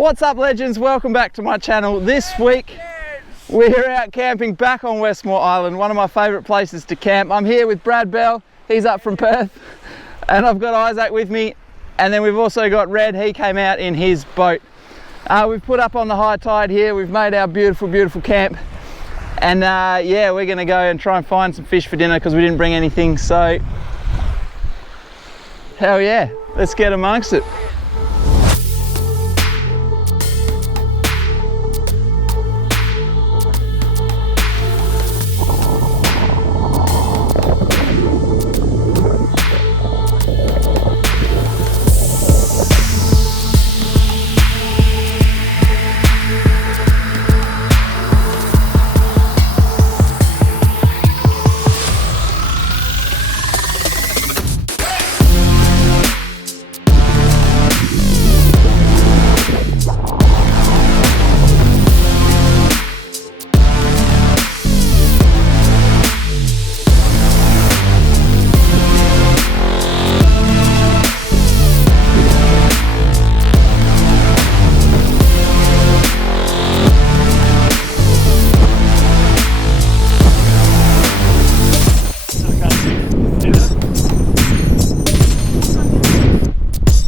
What's up, legends? Welcome back to my channel. This week we're out camping back on Westmore Island, one of my favourite places to camp. I'm here with Brad Bell, he's up from Perth, and I've got Isaac with me, and then we've also got Red, he came out in his boat. We've put up on the high tide here, we've made our beautiful camp, and yeah, we're gonna go and try and find some fish for dinner because we didn't bring anything, so hell yeah, let's get amongst it.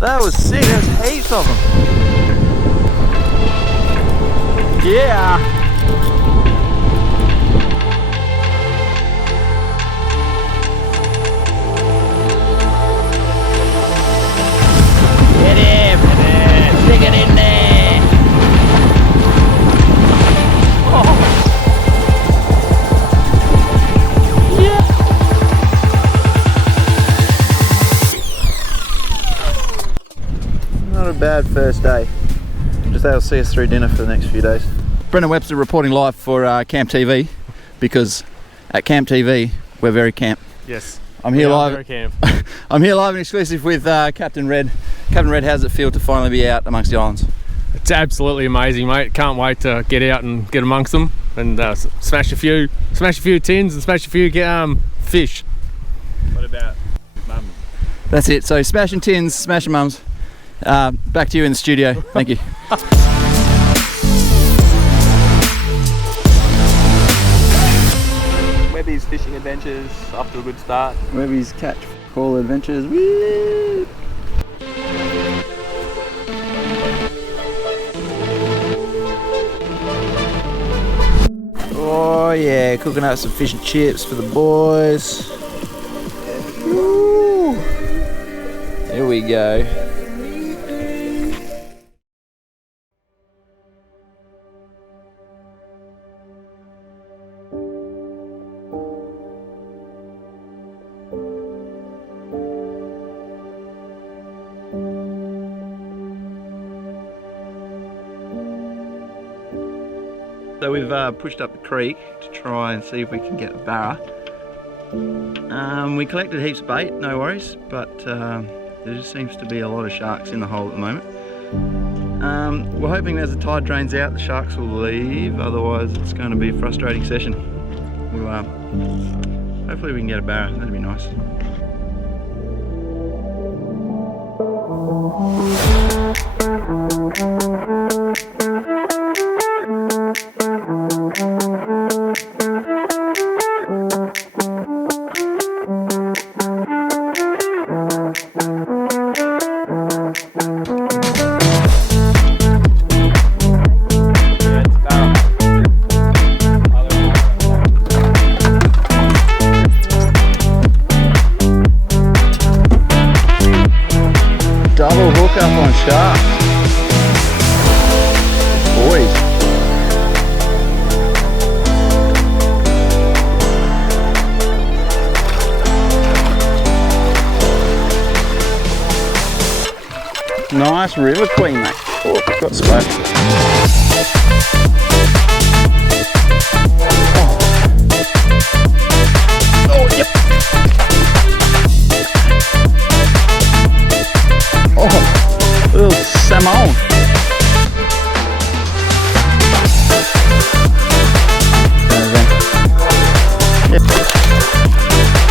That was sick, there's heaps of them. Yeah. Get him! Stick it in there! Oh. Yeah! Not a bad first day. Just that'll see us through dinner for the next few days. Brendan Webster reporting live for Camp TV, because at Camp TV we're very camp. Yes. I'm here live. Very camp. I'm here live and exclusive with Captain Red. Captain Red, how's it feel to finally be out amongst the islands? It's absolutely amazing, mate. Can't wait to get out and get amongst them and smash a few tins and smash a few fish. What about mum? That's it. So smashing tins, smashing mums. Back to you in the studio. Thank you. Webbys fishing adventures off to a good start. Webbys catch call adventures. Woo! Oh yeah, cooking up some fish and chips for the boys. Woo! Here we go. So we've pushed up the creek to try and see if we can get a barra. We collected heaps of bait, no worries, but there just seems to be a lot of sharks in the hole at the moment. We're hoping as the tide drains out the sharks will leave, otherwise it's going to be a frustrating session. We'll, hopefully we can get a barra, that'd be nice. Double hook up on sharks. Boys. Nice river queen, mate. Oh, got splash. Oh, yep. Oh, little salmon. Yep.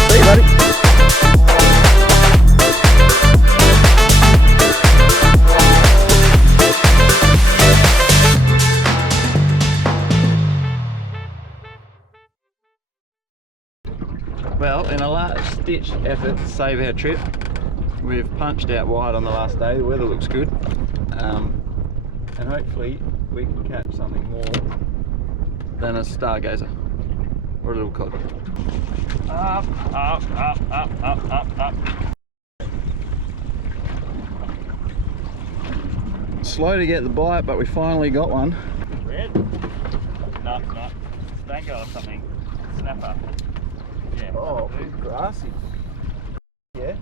See you, buddy. Well, in a last ditch effort to save our trip, we've punched out wide on the last day. The weather looks good, and hopefully we can catch something more than a stargazer or a little cod. Up, up, up, up, up, up, up. Slow to get the bite, but we finally got one. Red? No, it's not. Stanko or something. Snapper. Yeah. Oh, grassy. Yeah.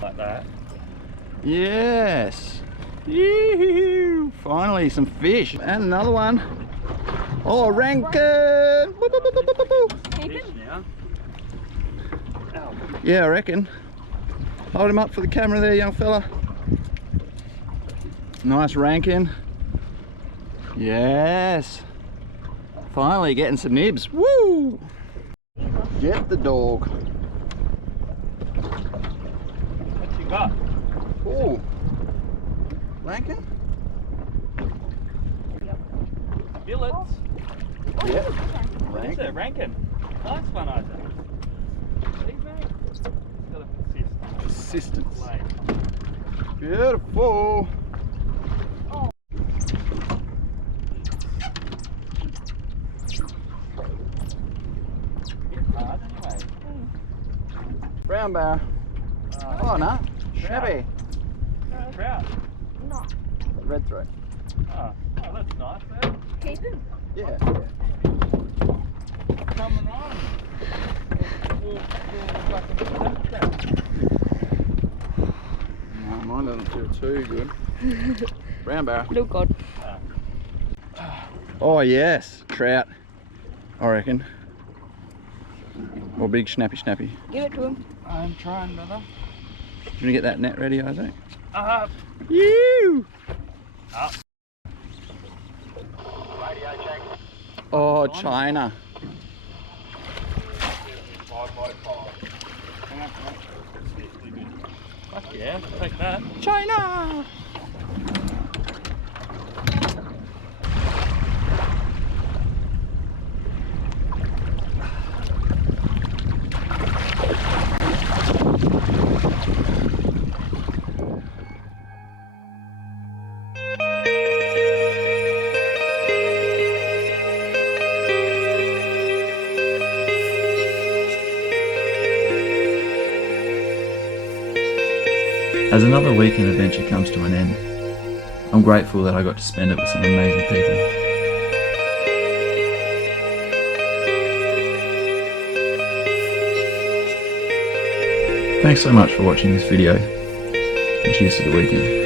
Like that. Yes. Yee-hoo. Finally some fish. And another one. Oh, Rankin. Woo, woo, woo, woo, woo, woo. Fish now. Ow. Yeah, I reckon. Hold him up for the camera there, young fella. Nice Rankin. Yes. Finally getting some nibs. Woo! Get the dog. What you got? Oh. Rankin? Billets. Yeah. That's a Rankin. Nice one, Isaac. See, mate? It's got a Persistence. blade. Beautiful. Hard anyway. Brown bar. Oh no. Shabby. Trout. No. Red throat. Oh, that's nice, man. Keep him. Yeah. Coming on. No, mine doesn't feel too good. Brown bar. Little god. Oh yes, trout. I reckon. Or big snappy. Give it to him. I'm trying, brother. Do you want to get that net ready, Isaac? Up. You. Up. Oh, China. Fuck yeah, take that. China. As another weekend adventure comes to an end, I'm grateful that I got to spend it with some amazing people. Thanks so much for watching this video, and cheers to the weekend.